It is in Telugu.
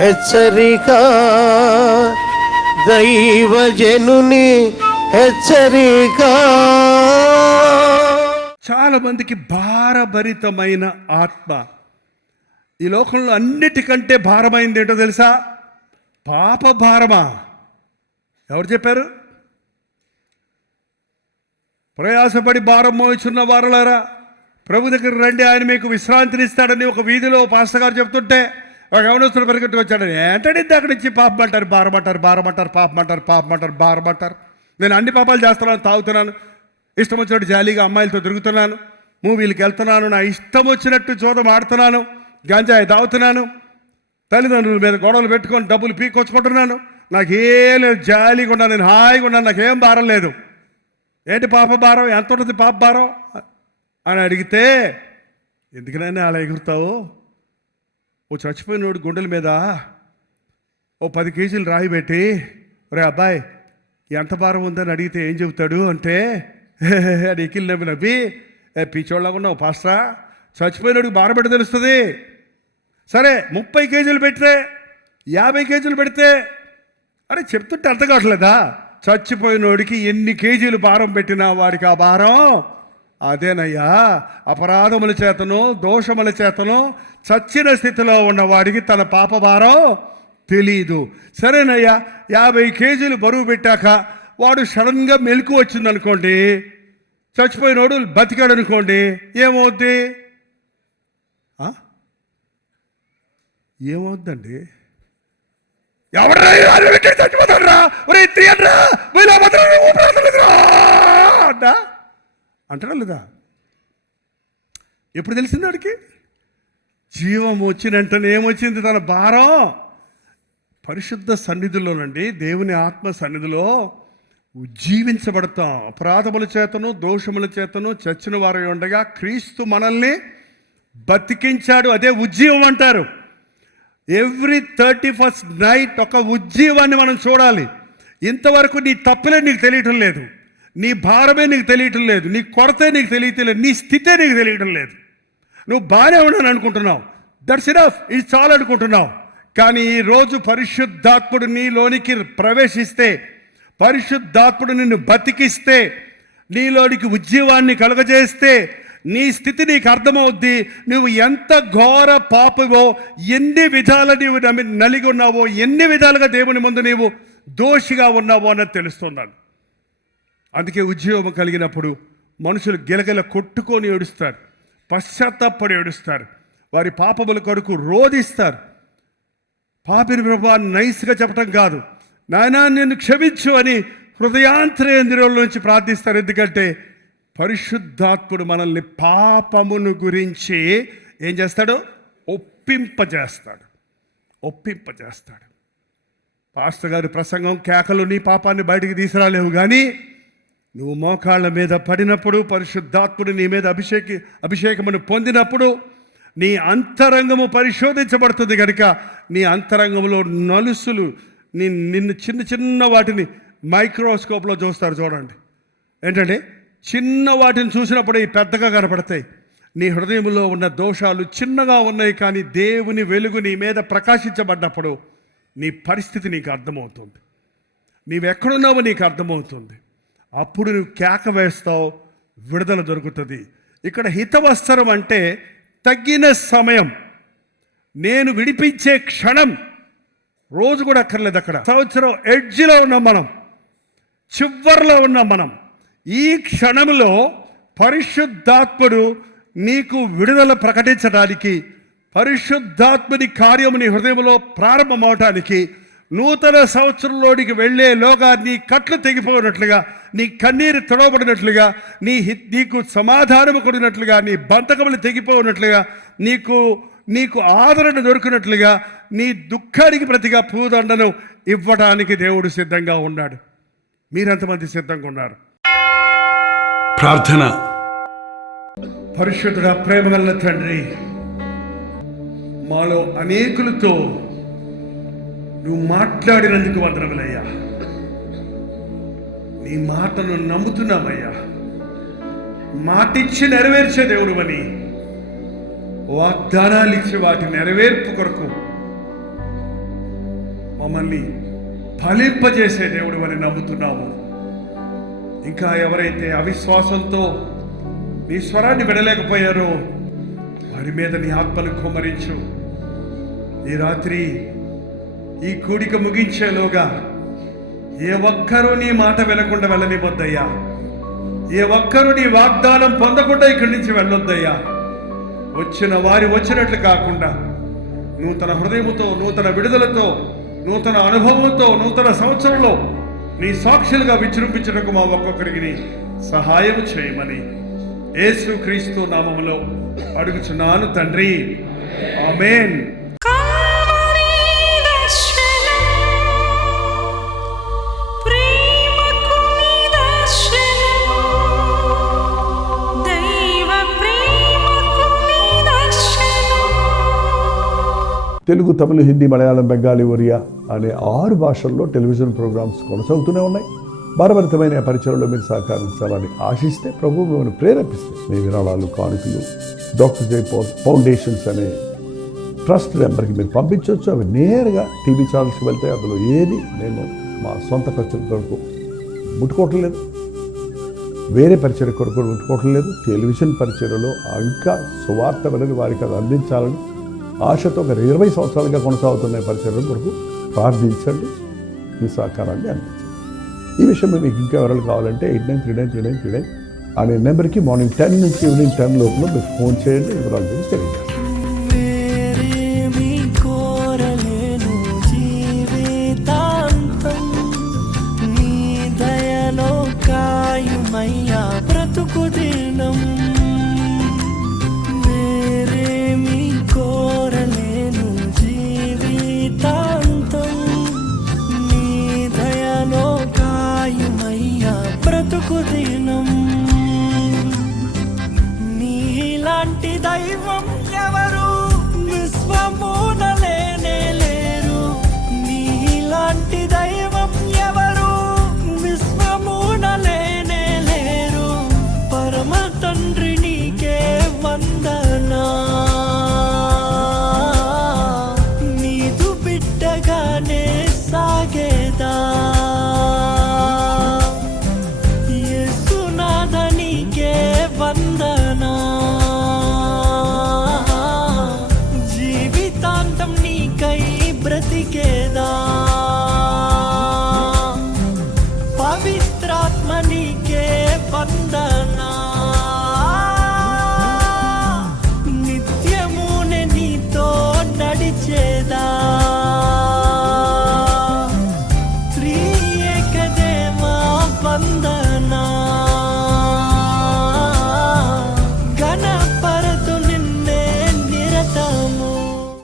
హెచ్చరిక, దైవజనుని హెచ్చరిక. చాలా మందికి భారభరితమైన ఆత్మ. ఈ లోకంలో అన్నిటికంటే భారమైంది ఏంటో తెలుసా? పాప భారమా? ఎవరు చెప్పారు? ప్రయాసపడి భారం మోచున్న వారులారా ప్రభు దగ్గర రండి, ఆయన మీకు విశ్రాంతినిస్తాడని ఒక వీధిలో పాస్టర్ గారు చెప్తుంటే ఒక యవనస్తుడు పరిగెత్తుకు వచ్చాడని, ఏంటంటే అక్కడి నుంచి పాపమంటారు, భారమంటారు, భారమంటారు, పాపమంటారు, పాపమంటారు, భారమంటారు. నేను అన్ని పాపాలు చేస్తున్నాను, తాగుతున్నాను, ఇష్టం వచ్చినట్టు జాలీగా అమ్మాయిలతో తిరుగుతున్నాను, మూవీలకు వెళ్తున్నాను, నా ఇష్టం వచ్చినట్టు జూదం ఆడుతున్నాను, గంజాయి తాగుతున్నాను, తల్లిదండ్రుల మీద గొడవలు పెట్టుకొని డబ్బులు పీకొచ్చుకుంటున్నాను, నాకేం లేదు, జాలీగా ఉన్నాను, నేను హాయిగా ఉన్నాను, నాకేం భారం లేదు. ఏంటి పాప భారం? ఎంత ఉంటుంది పాప భారం అని అడిగితే, ఎందుకనైనా అలా ఎగురుతావు? ఓ చచ్చిపోయినోడు గుండెల మీద ఓ 10 కేజీలు రాయి పెట్టి, ఒరే అబ్బాయి ఎంత భారం ఉందని అడిగితే ఏం చెబుతాడు అంటే, అది ఎక్కిలు నవ్వి పిచ్చోళ్ళగా ఉన్నావు పాస్టరా, చచ్చిపోయినోడికి భారం పెట్టి తెలుస్తుంది. సరే 30 కేజీలు పెడితే, 50 కేజీలు పెడితే, అరే చెప్తుంటే అర్థం కావట్లేదా? చచ్చిపోయినోడికి ఎన్ని కేజీలు భారం పెట్టినా వాడికి ఆ భారం అదేనయ్యా. అపరాధముల చేతను దోషముల చేతను చచ్చిన స్థితిలో ఉన్నవాడికి తన పాప భారం తెలీదు. సరేనయ్యా, 50 కేజీలు బరువు పెట్టాక వాడు సడన్గా మెలకు వచ్చిందనుకోండి, చచ్చిపోయినోడు బతికాడు అనుకోండి, ఏమవుద్ది? ఏమవుద్దండి? ఎవడరా చచ్చిపోతాడు రా, అంటారా లేదా? ఎప్పుడు తెలిసింది వాడికి? జీవం వచ్చినంటనే ఏమొచ్చింది? తన భారం. పరిశుద్ధ సన్నిధిలోనండి, దేవుని ఆత్మ సన్నిధిలో జీవించబడతాం. అపరాధముల చేతను దోషముల చేతను చచ్చిన వారు ఉండగా క్రీస్తు మనల్ని బతికించాడు. అదే ఉజ్జీవం అంటారు. ఎవ్రీ 31st నైట్ ఒక ఉజ్జీవాన్ని మనం చూడాలి. ఇంతవరకు నీ తప్పులే నీకు తెలియటం లేదు, నీ భారమే నీకు తెలియటం లేదు, నీ కొరతే నీకు తెలియటం, నీ స్థితే నీకు తెలియటం లేదు. నువ్వు బాగానే ఉన్నాను అనుకుంటున్నావు, దట్స్ ఇనఫ్, ఇది చాలు అనుకుంటున్నావు. కానీ ఈరోజు పరిశుద్ధాత్ముడు నీలోనికి ప్రవేశిస్తే, పరిశుద్ధాత్ముడు నిన్ను బతికిస్తే, నీలోనికి ఉజ్జీవాన్ని కలుగజేస్తే నీ స్థితి నీకు అర్థమవుద్ది. నువ్వు ఎంత ఘోర పాపవో, ఎన్ని విధాలు నీవు నలిగి ఉన్నావో, ఎన్ని విధాలుగా దేవుని ముందు నీవు దోషిగా ఉన్నావో అన్నది తెలుస్తున్నాను. అందుకే ఉద్యోగం కలిగినప్పుడు మనుషులు గిలగిల కొట్టుకొని ఏడుస్తారు, పశ్చాత్తాపడి ఏడుస్తారు, వారి పాపముల కొరకు రోధిస్తారు. పాపిని ప్రభువా నైస్గా చెప్పటం కాదు, నాయనా నిన్ను క్షమించు అని హృదయాంతరేంద్రియాల నుంచి ప్రార్థిస్తారు. ఎందుకంటే పరిశుద్ధాత్ముడు మనల్ని పాపమును గురించి ఏం చేస్తాడు? ఒప్పింపజేస్తాడు. పాస్టర్ గారి ప్రసంగం కేకలు నీ పాపాన్ని బయటికి తీసుకురాలేవు, కానీ నువ్వు మోకాళ్ళ మీద పడినప్పుడు, పరిశుద్ధాత్ముడు నీ మీద అభిషేకమును పొందినప్పుడు నీ అంతరంగము పరిశోధించబడుతుంది. కనుక నీ అంతరంగంలో నలుసులు, నిన్ను చిన్న చిన్న వాటిని మైక్రోస్కోప్లో చూస్తారు. చూడండి, ఏంటంటే చిన్న వాటిని చూసినప్పుడు ఈ పెద్దగా కనపడతాయి. నీ హృదయంలో ఉన్న దోషాలు చిన్నగా ఉన్నాయి, కానీ దేవుని వెలుగు నీ మీద ప్రకాశించబడ్డప్పుడు నీ పరిస్థితి నీకు అర్థమవుతుంది, నీవెక్కడున్నావో నీకు అర్థమవుతుంది. అప్పుడు నువ్వు కేక వేస్తావు, విడుదల దొరుకుతుంది. ఇక్కడ హితవత్సరం అంటే తగ్గిన సమయం, నేను విడిపించే క్షణం. రోజు కూడా అక్కర్లేదు. అక్కడ సంవత్సరం ఎడ్జ్లో ఉన్నాం మనం, చివర్లో ఉన్నాం మనం. ఈ క్షణంలో పరిశుద్ధాత్ముడు నీకు విడుదల ప్రకటించడానికి, పరిశుద్ధాత్ముని కార్యము నీ హృదయంలో ప్రారంభమవటానికి, నూతన సంవత్సరంలోనికి వెళ్ళేలోగా నీ కట్లు తెగిపోయినట్లుగా, నీ కన్నీరు తొడవబడినట్లుగా, నీకు సమాధానము కొడినట్లుగా, నీ బంధకములు తెగిపోయినట్లుగా, నీకు ఆదరణ దొరికినట్లుగా, నీ దుఃఖానికి ప్రతిగా పూదండను ఇవ్వడానికి దేవుడు సిద్ధంగా ఉన్నాడు. మీరెంతమంది సిద్ధంగా ఉన్నారు? ప్రార్థన. పరిశుద్ధుడా, ప్రేమగల తండ్రి, మాలో అనేకులతో నువ్వు మాట్లాడినందుకు వందనములయ్యా. నీ మాటను నమ్ముతున్నామయ్యా. మాటిచ్చి నెరవేర్చే దేవుడు అని, వాగ్దానాలు ఇచ్చి వాటి నెరవేర్పు కొరకు మమ్మల్ని ఫలింపజేసే దేవుడు అని నమ్ముతున్నాము. ఇంకా ఎవరైతే అవిశ్వాసంతో నీ స్వరాన్ని వినలేకపోయారో వారి మీద నీ ఆత్మను కుమ్మరించు. ఈ రాత్రి ఈ కూడిక ముగించేలోగా ఏ ఒక్కరూ నీ మాట వినకుండా వెళ్ళనివ్వద్దయ్యా. ఏ ఒక్కరూ నీ వాగ్దానం పొందకుండా ఇక్కడి నుంచి వెళ్ళొద్దయ్యా. వచ్చిన వారి వచ్చినట్లు కాకుండా నూతన హృదయముతో, నూతన విడుదలతో, నూతన అనుభవంతో, నూతన సంవత్సరంలో నీ సాక్షులుగా విజృంభించడానికి మా ఒక్కొక్కరికి సహాయం చేయమని యేసుక్రీస్తు నామములో అడుగుచున్నాను తండ్రి, ఆమేన్. తెలుగు, తమిళ, హిందీ, మలయాళం, బెంగాలీ, ఒరియా అనే 6 భాషల్లో టెలివిజన్ ప్రోగ్రామ్స్ కొనసాగుతూనే ఉన్నాయి. భారభరితమైన పరిచయంలో మీరు సహకరించాలని ఆశిస్తే, ప్రభు మిమ్మల్ని ప్రేరేపిస్తే మీ విరాళాలు, కానుకలు డాక్టర్ జై ఫౌండేషన్స్ అనే ట్రస్ట్ నెంబర్కి మీరు పంపించవచ్చు. అవి నేరుగా టీవీ ఛానల్స్కి వెళ్తాయి. అందులో ఏది మేము మా సొంత ఖర్చుల కొరకు ముట్టుకోవటం లేదు, వేరే పరిచయ కొరకు ముట్టుకోవటం లేదు. టెలివిజన్ పరిచయలో ఇంకా సువార్త వినని వారికి అది అందించాలని ఆశతో ఒక 20 సంవత్సరాలుగా కొనసాగుతున్న పరిచయం కొరకు ప్రార్థించండి, మీ సహకారాన్ని అందించండి. ఈ విషయం మీకు ఇంకా వివరాలు కావాలంటే 89393939 అనే నెంబర్కి మార్నింగ్ 10 నుంచి ఈవినింగ్ 10 లోపల మీరు ఫోన్ చేయండి. వివరాలు గురించి తెలియజేస్తాను. బ్రతుకు దినం వేరేమి కోరలేను, జీవితాంతం నీ దయలో కాయుమయ్యా బ్రతుకు దినం. నీలాంటి దైవం ఎవరు విశ్వము